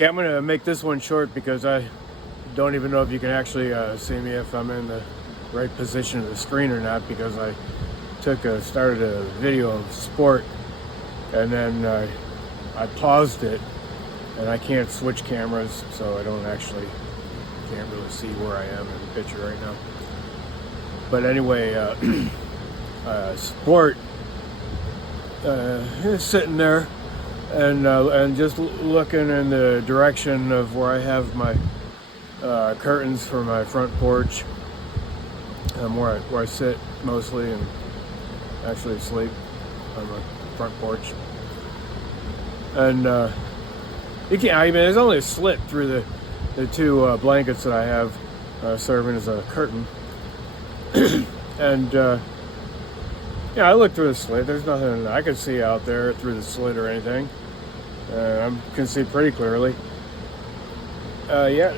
Okay, I'm gonna make this one short because I don't even know if you can actually see me if I'm in the right position of the screen or not, because I started a video of sport and then I paused it, and I can't switch cameras, so I can't really see where I am in the picture right now. But anyway, sport is sitting there and just looking in the direction of where I have my curtains for my front porch, where I sit mostly and actually sleep on my front porch. And there's only a slit through the two blankets that I have serving as a curtain. And I look through the slit. There's nothing I can see out there through the slit or anything. I can see pretty clearly.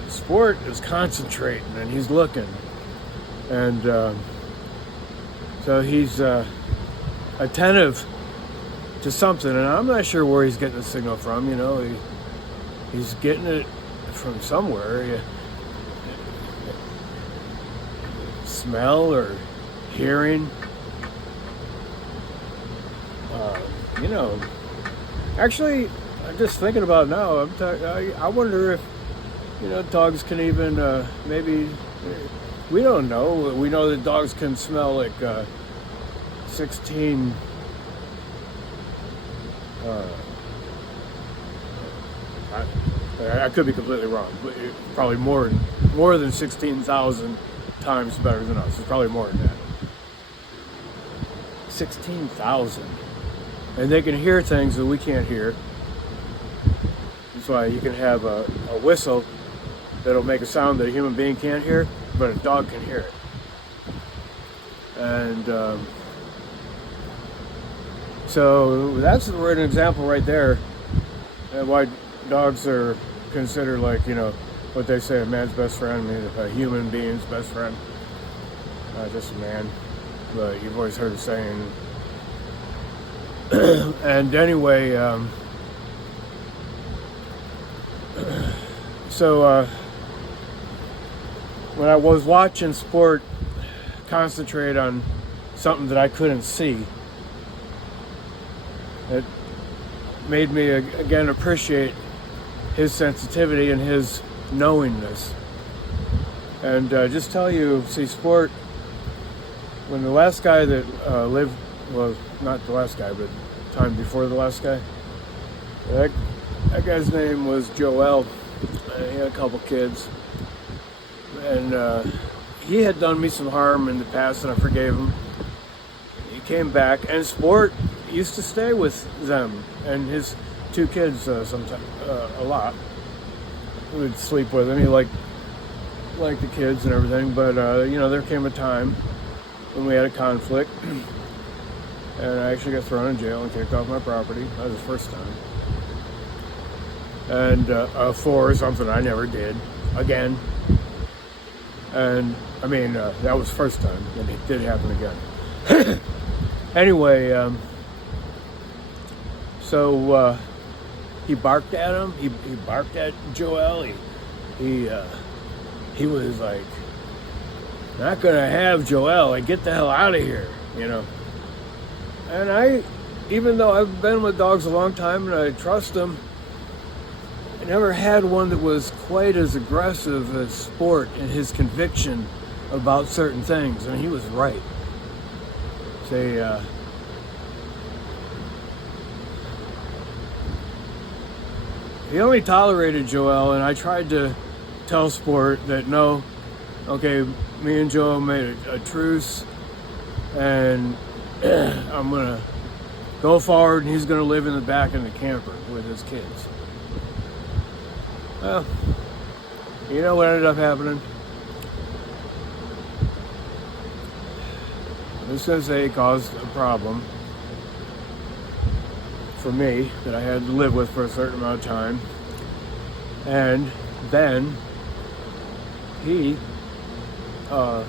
Sport is concentrating and he's looking. And so he's attentive to something, and I'm not sure where he's getting the signal from. He's getting it from somewhere. Smell or hearing. Actually, I'm just thinking about it now. I wonder if dogs can even maybe. We don't know. We know that dogs can smell like 16. I could be completely wrong, but probably more than 16,000 times better than us. It's probably more than that. 16,000. And they can hear things that we can't hear. That's why you can have a whistle that'll make a sound that a human being can't hear, but a dog can hear it. And so that's an example right there of why dogs are considered like, what they say, a man's best friend, a human being's best friend. Not just a man, but you've always heard the saying. And anyway, so when I was watching sport concentrate on something that I couldn't see, it made me again appreciate his sensitivity and his knowingness. And just tell you, see, sport, when the last guy that lived, well, not the last guy, but time before the last guy, that guy's name was Joel. He had a couple kids, and he had done me some harm in the past, and I forgave him. He came back, and sport used to stay with them and his two kids sometimes a lot. We would sleep with him. He liked the kids and everything, but there came a time when we had a conflict, and I actually got thrown in jail and kicked off my property. That was the first time. And for something I never did again. And that was the first time, and it did happen again. Anyway, so he barked at him. He barked at Joel. He was like, not gonna have Joel. Like, get the hell out of here, And even though I've been with dogs a long time and I trust them, I never had one that was quite as aggressive as Sport in his conviction about certain things. And he was right. He only tolerated Joel, and I tried to tell Sport that no, okay, me and Joel made a truce, and I'm gonna go forward, and he's gonna live in the back of the camper with his kids. Well, you know what ended up happening? This is it caused a problem for me that I had to live with for a certain amount of time. And then he well,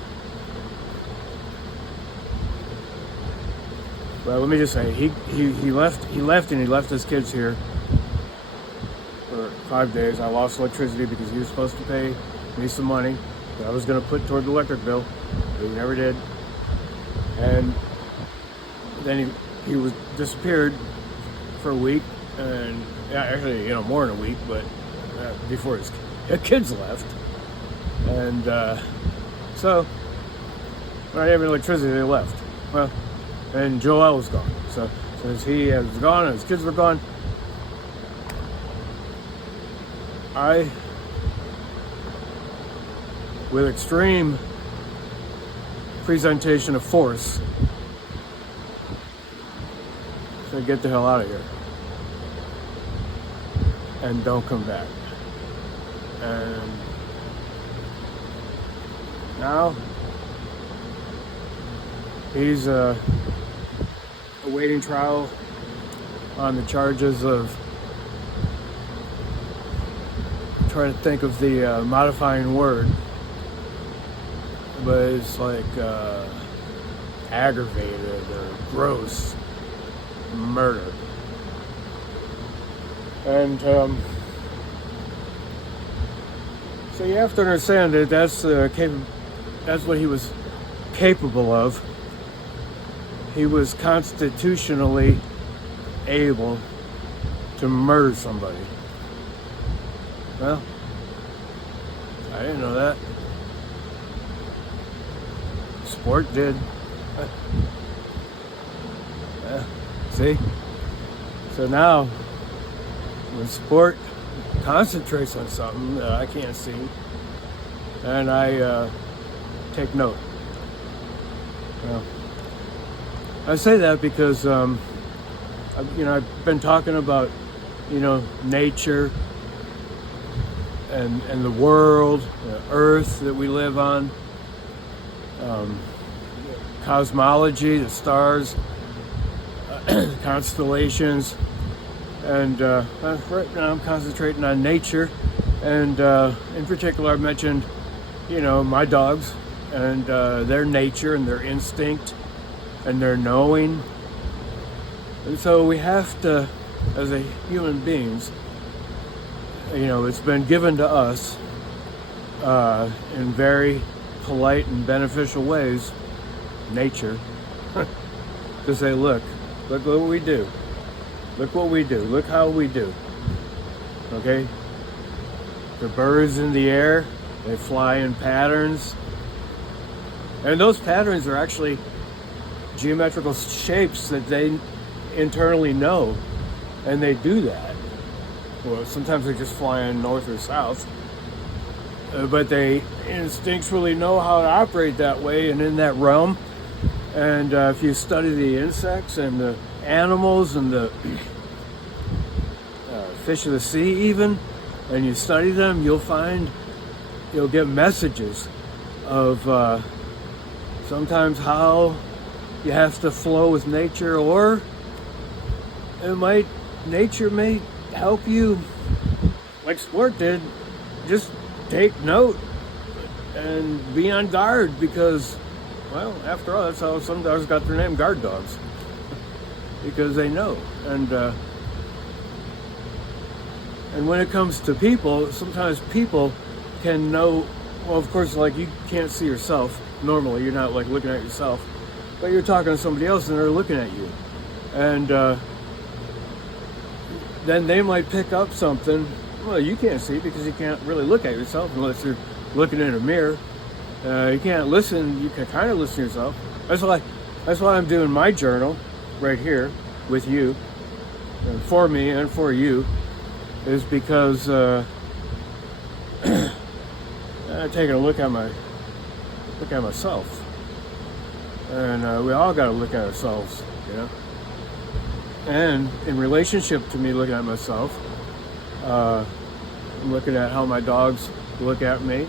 let me just say, he left and he left his kids here for 5 days. I lost electricity because he was supposed to pay me some money that I was going to put toward the electric bill, but he never did. And then he was disappeared for a week, and actually, more than a week, but before his kids left. And so when I didn't have electricity, they left. Well, and Joel was gone. So since he was gone and his kids were gone, I, with extreme presentation of force, said, "Get the hell out of here and don't come back." And now he's awaiting trial on the charges of, trying to think of the modifying word, but it's like aggravated or gross murder. And so you have to understand that that's what he was capable of. He was constitutionally able to murder somebody. Well, I didn't know that. Sport did. See? So now, when sport concentrates on something that I can't see, and I take note. Well, I say that because, I've been talking about, nature and the world, the earth that we live on, cosmology, the stars, constellations, and right now I'm concentrating on nature, and in particular I mentioned, my dogs and their nature and their instinct and their knowing. And so we have to, as a human beings, it's been given to us in very polite and beneficial ways, nature, to say, look what we do. Look what we do. Look how we do. Okay? The birds in the air, they fly in patterns. And those patterns are actually geometrical shapes that they internally know. And they do that. Well, sometimes they just fly in north or south. But they instinctually know how to operate that way and in that realm. And if you study the insects and the animals and the fish of the sea even, and you study them, you'll get messages of sometimes how you have to flow with nature, or nature may help you, like sport did, just take note and be on guard, because, well, after all, that's how some dogs got their name, guard dogs, because they know. And when it comes to people, sometimes people can know, well, of course, like you can't see yourself normally, you're not like looking at yourself, but you're talking to somebody else and they're looking at you. And then they might pick up something, well, you can't see because you can't really look at yourself unless you're looking in a mirror. You can't listen, you can kind of listen to yourself. That's why I'm doing my journal right here with you, and for me and for you, is because taking a look at myself. And we all got to look at ourselves, And in relationship to me looking at myself, I'm looking at how my dogs look at me.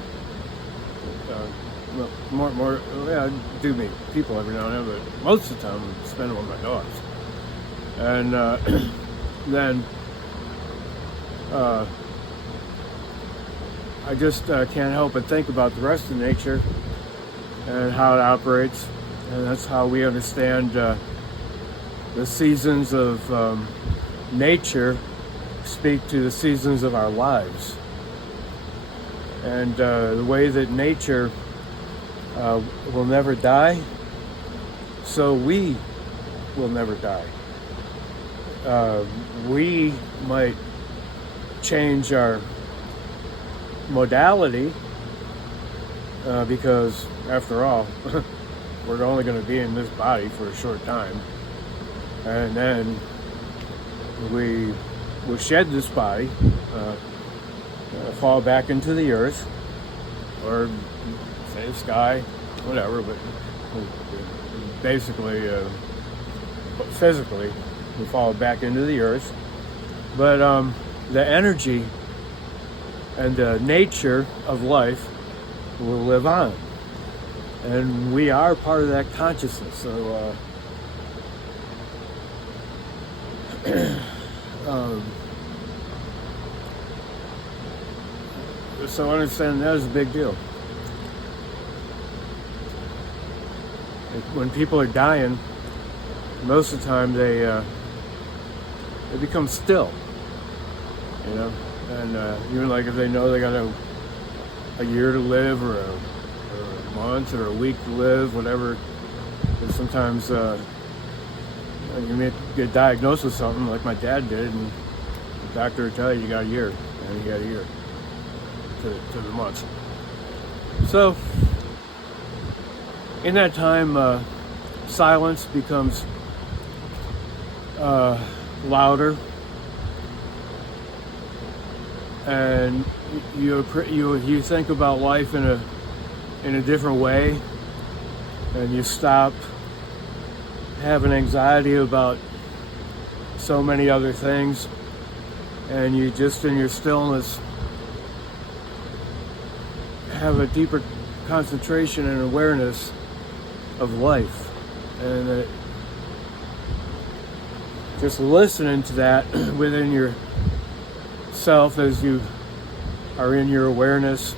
I do meet people every now and then, but most of the time I'm spending with my dogs. And then I just can't help but think about the rest of nature and how it operates. And that's how we understand the seasons of nature speak to the seasons of our lives. And the way that nature will never die, so we will never die. We might change our modality because, after all, we're only going to be in this body for a short time, and then we will shed this body, fall back into the earth, or say the sky, whatever, but basically, physically, we fall back into the earth. But the energy and the nature of life will live on. And we are part of that consciousness. So, so understanding that is a big deal. When people are dying, most of the time they become still, you know, and even like if they know they got a year to live or a month or a week to live, whatever. And sometimes you may get diagnosed with something like my dad did, and the doctor would tell you got a year, and you got a year to the month. So in that time, silence becomes louder, and you think about life in a different way, and you stop having anxiety about so many other things, and you just in your stillness have a deeper concentration and awareness of life. And just listening to that within yourself as you are in your awareness,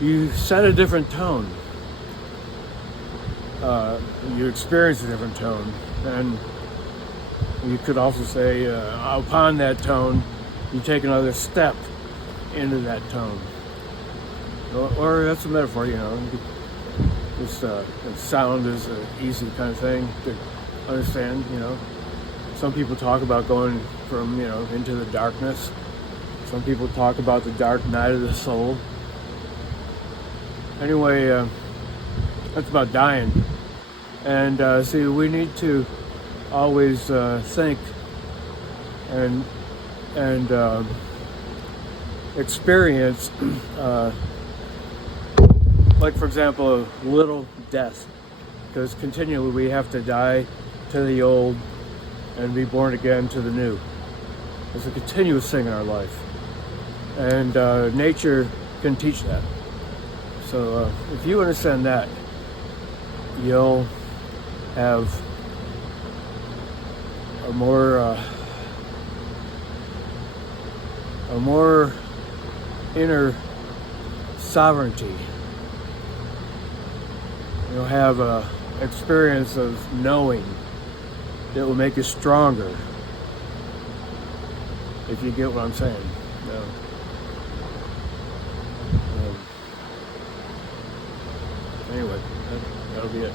you set a different tone. You experience a different tone. And you could also say, upon that tone, you take another step into that tone. Or that's a metaphor, you know. This sound is an easy kind of thing to understand, you know. Some people talk about going from, you know, into the darkness. Some people talk about the dark night of the soul. Anyway, that's about dying. And see, we need to always think and experience, like for example, a little death, because continually we have to die to the old and be born again to the new. It's a continuous thing in our life, and nature can teach that. So if you understand that, you'll have a more inner sovereignty. You'll have a experience of knowing that will make you stronger, if you get what I'm saying. Anyway, that'll be it.